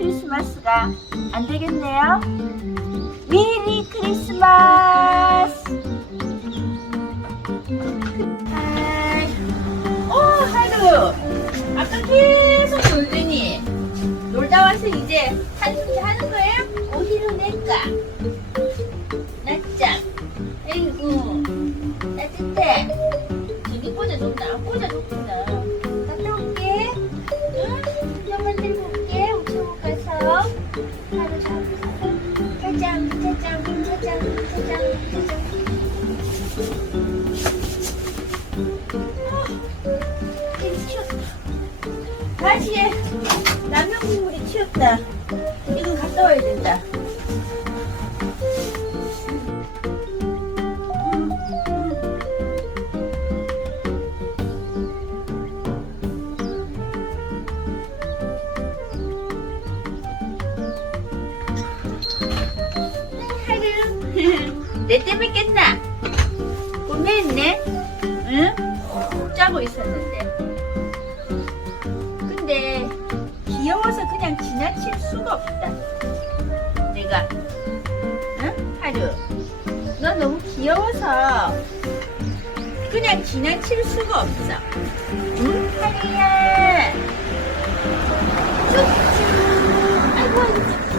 크리스마스가 안 되겠네요. 미리 크리스마스! 하이. 오, 하루! 아까 계속 놀더니 놀다 와서 이제 한숨 하는 거예요? 어디로 낼까? 낮잠. 아이고, 따뜻해. 다. 다시에 라면 국물이 튀었다. 이건 갔다 와야 된다. 내 때문에 깼나? 있었는데. 근데 귀여워서 그냥 지나칠 수가 없다. 내가 응? 하루 너 너무 귀여워서 그냥 지나칠 수가 없어. 응? 하루야. 쭈쭈. 아이고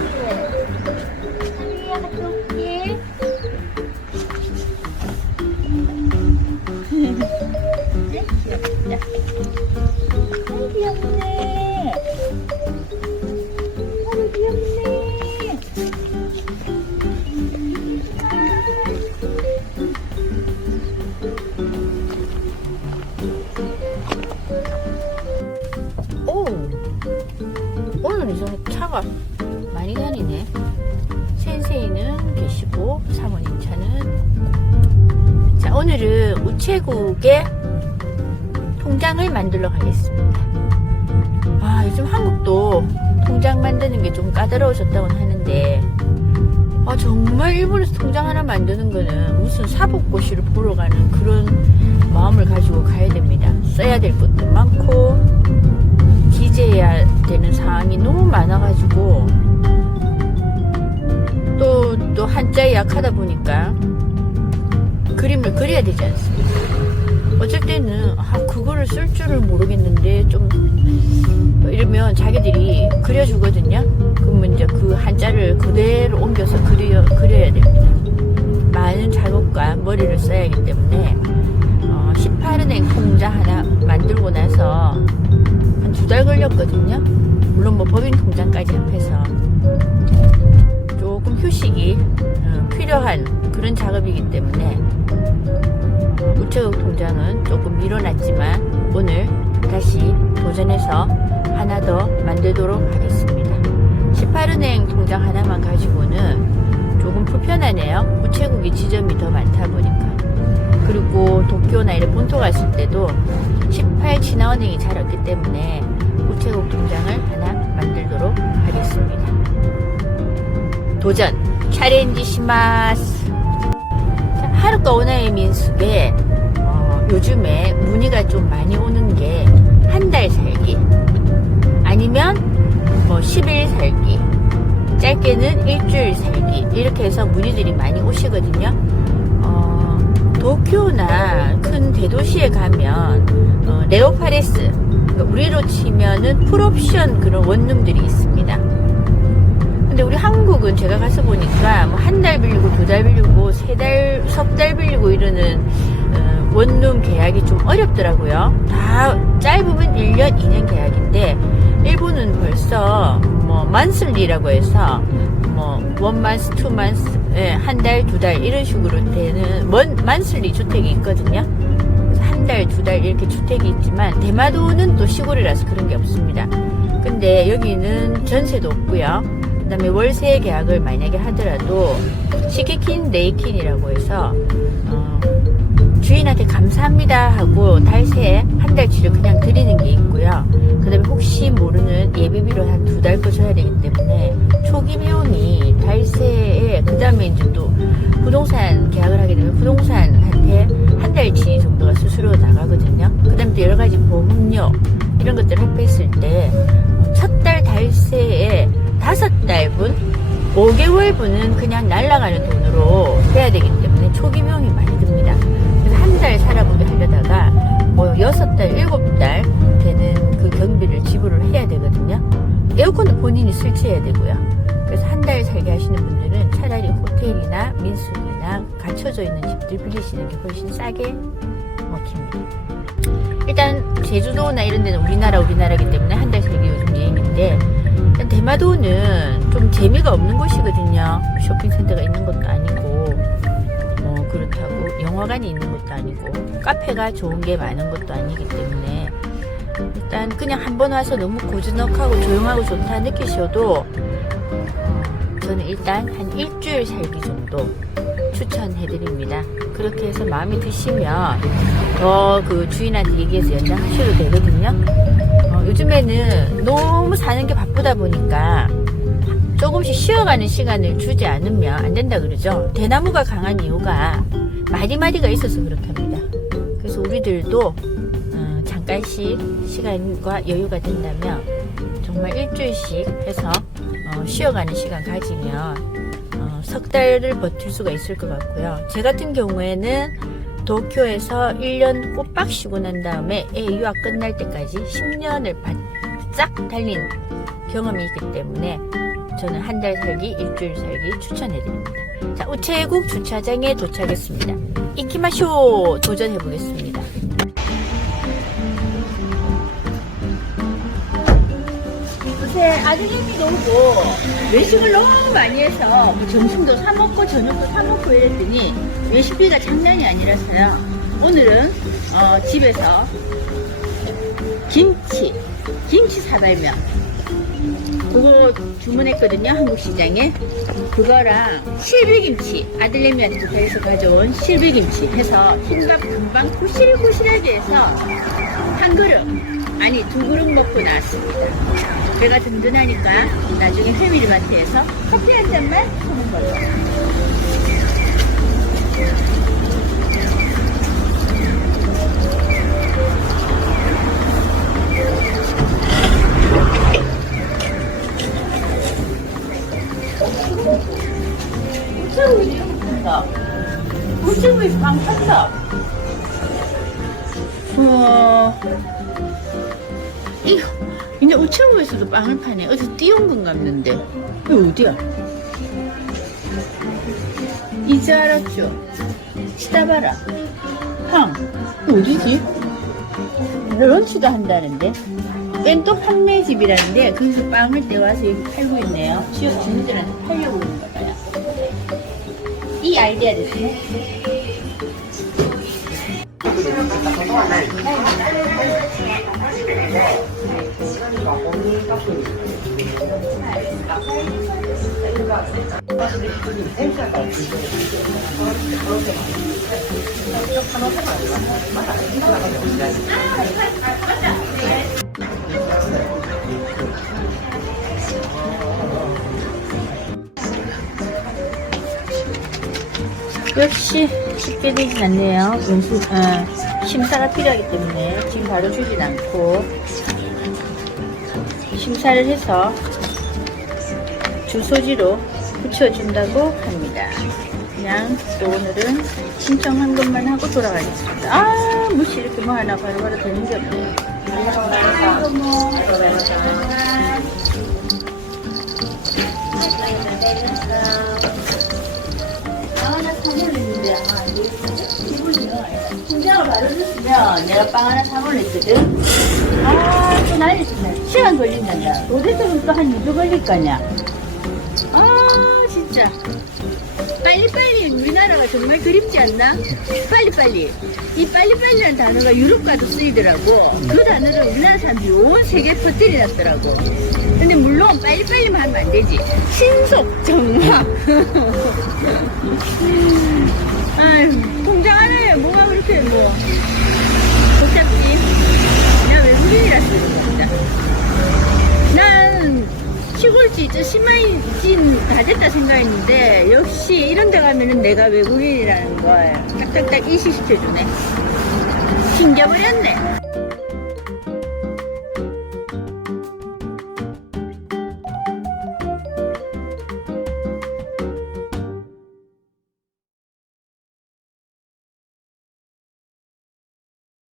이전에 차가 많이 다니네. 센세이는 계시고, 사모님 차는. 자, 오늘은 우체국에 통장을 만들러 가겠습니다. 아, 요즘 한국도 통장 만드는 게 좀 까다로워졌다고 하는데, 아, 정말 일본에서 통장 하나 만드는 거는 무슨 사법고시를 보러 가는 그런 마음을 가지고 가야 됩니다. 써야 될 것도 많고, 기재해야 되는 사항이 너무 많아가지고 또, 또 한자에 약하다 보니까 그림을 그려야 되지 않습니까? 어쩔 때는 아, 그거를 쓸 줄을 모르겠는데 좀 이러면 자기들이 그려주거든요. 그러면 이제 그 한자를 그대로 옮겨서 그려, 그려야 됩니다. 많은 작업과 머리를 써야 하기 때문에 어, 18은행 통장 하나 만들고 나서 달 걸렸거든요. 물론 뭐 법인 통장까지 합해서 조금 휴식이 어, 필요한 그런 작업이기 때문에 어, 우체국 통장은 조금 미뤄놨지만 오늘 다시 도전해서 하나 더 만들도록 하겠습니다. 18은행 통장 하나만 가지고는 조금 불편하네요. 우체국이 지점이 더 많다 보니까. 그리고 도쿄나 이런 본토 갔을 때도 18 진화은행이 잘 없기 때문에 우체국 통장을 하나 만들도록 하겠습니다. 도전 챌린지 시마스 자, 하루가 오나의 민숙에 어, 요즘에 문의가 좀 많이 오는 게 한 달 살기 아니면 뭐 10일 살기 짧게는 일주일 살기 이렇게 해서 문의들이 많이 오시거든요. 어, 도쿄나 큰 대도시에 가면 어, 레오파레스 우리로 치면은 풀옵션 그런 원룸들이 있습니다. 근데 우리 한국은 제가 가서 보니까 뭐 한 달 빌리고 두 달 빌리고 세 달, 석 달 빌리고 이러는 어, 원룸 계약이 좀 어렵더라고요. 다 짧으면 1년, 2년 계약인데 일본은 벌써 뭐 만슬리라고 해서 뭐 원 만스, 투 만스, 예, 한 달, 두 달 이런 식으로 되는 원 만슬리 주택이 있거든요. 한 달, 두 달 이렇게 주택이 있지만 대마도는 또 시골이라서 그런 게 없습니다. 근데 여기는 전세도 없고요. 그 다음에 월세 계약을 만약에 하더라도 시키킨 네이킨이라고 해서 어, 주인한테 감사합니다 하고 달새 한 달치를 그냥 드리는 게 있고요. 그 다음에 혹시 모르는 예비비로 한 두 달 거 줘야 되기 때문에 초기 비용이 달새에 그 다음에 이제 또 부동산 계약을 하게 되면 부동산한테 한 달치 정도가 수수료 나가거든요. 그 다음에 또 여러 가지 보험 급료 이런 것들 합했을 때 첫 달 달세에 다섯 달분 5개월분은 그냥 날아가는 돈으로 해야 되기 때문에 초기 비용이 많이 듭니다. 그래서 한 달 살아보게 하려다가 뭐 여섯 달, 일곱 달 되는 그 경비를 지불을 해야 되거든요. 에어컨은 본인이 설치해야 되고요. 그래서 한 달 살게 하시는 분들은 차라리 호텔이나 민숙이나 갖춰져 있는 집들 빌리시는 게 훨씬 싸게 먹힙니다. 일단 제주도나 이런 데는 우리나라 우리나라기 때문에 한 달 살기 요즘 유행인데 일단 대마도는 좀 재미가 없는 곳이거든요. 쇼핑센터가 있는 것도 아니고 뭐 그렇다고 영화관이 있는 것도 아니고 카페가 좋은 게 많은 것도 아니기 때문에 일단 그냥 한 번 와서 너무 고즈넉하고 조용하고 좋다 느끼셔도 어, 저는 일단 한 일주일 살기 정도 추천해드립니다. 그렇게 해서 마음에 드시면 더 그 주인한테 얘기해서 연장하셔도 되거든요. 어, 요즘에는 너무 사는 게 바쁘다 보니까 조금씩 쉬어가는 시간을 주지 않으면 안 된다 그러죠. 대나무가 강한 이유가 마디마디가 있어서 그렇답니다. 그래서 우리들도 어, 잠깐씩 시간과 여유가 된다면 정말 일주일씩 해서 어, 쉬어가는 시간 가지면 어, 석 달을 버틸 수가 있을 것 같고요. 제 같은 경우에는 도쿄에서 1년 꼬박 쉬고 난 다음에 애 유학 끝날 때까지 10년을 싹 달린 경험이 있기 때문에 저는 한 달 살기, 일주일 살기 추천해드립니다. 자, 우체국 주차장에 도착했습니다. 이키마쇼 도전해보겠습니다. 요새 아드님이 놀고 외식을 너무 많이 해서 뭐 점심도 사 먹고 저녁도 사 먹고 이랬더니 외식비가 장난이 아니라서요. 오늘은 어, 집에서 김치, 김치 사발면. 그거 주문했거든요 한국 시장에. 그거랑 실비김치. 아들내미한테 배에서 가져온 실비김치 해서 흰밥 금방 구실구실하게 해서 한 그릇 아니 두 그릇 먹고 나왔습니다. 배가 든든하니까 나중에 패밀리마트에서 커피 한 잔만 사는 걸로. 우체국이 이렇게 우체국에서 빵 판다 어... 이거 이제 우체국에서도 빵을 파네. 어디서 띄운 건 같는데. 이거 어디야? 이제 알았죠? 빵. 이거 어디지? 런치도 한다는데. 뺀또 판매집이라는데, 거기서 빵을 떼와서 여기 팔고 있네요. 지역 주민들한테 팔려고 그러는 거봐요. 이 아이디어 됐네. 역시 쉽게 되진 않네요. 심사가 필요하기 때문에 지금 바로 주진 않고 심사를 해서 주소지로 붙여준다고 합니다. 그냥 또 오늘은 신청한 것만 하고 돌아가겠습니다. 아, 무시 이렇게 뭐 하나 바로바로 되는 게 없네. 뭐. 통장을 줬으면 내가 빵 하나 사먹었거든. 치네. 시간 걸린단다. 도대체는 또한 2주 걸릴 거냐. 아, 진짜. 빨리빨리 우리나라가 정말 그립지 않나? 빨리빨리. 이 빨리빨리라는 단어가 유럽 가도 쓰이더라고. 그 단어를 우리나라 사람들이 온 세계에 퍼뜨리 놨더라고. 근데 물론 빨리빨리만 하면 안 되지. 신속, 정확. 아유, 통장 하나에 뭐가 그렇게 뭐. 복잡지? 겁니다. 난 시골지, 저 심마이진 다 됐다 생각했는데, 역시 이런 데 가면은 내가 외국인이라는 걸 딱딱딱 인식시켜주네. 튕겨버렸네.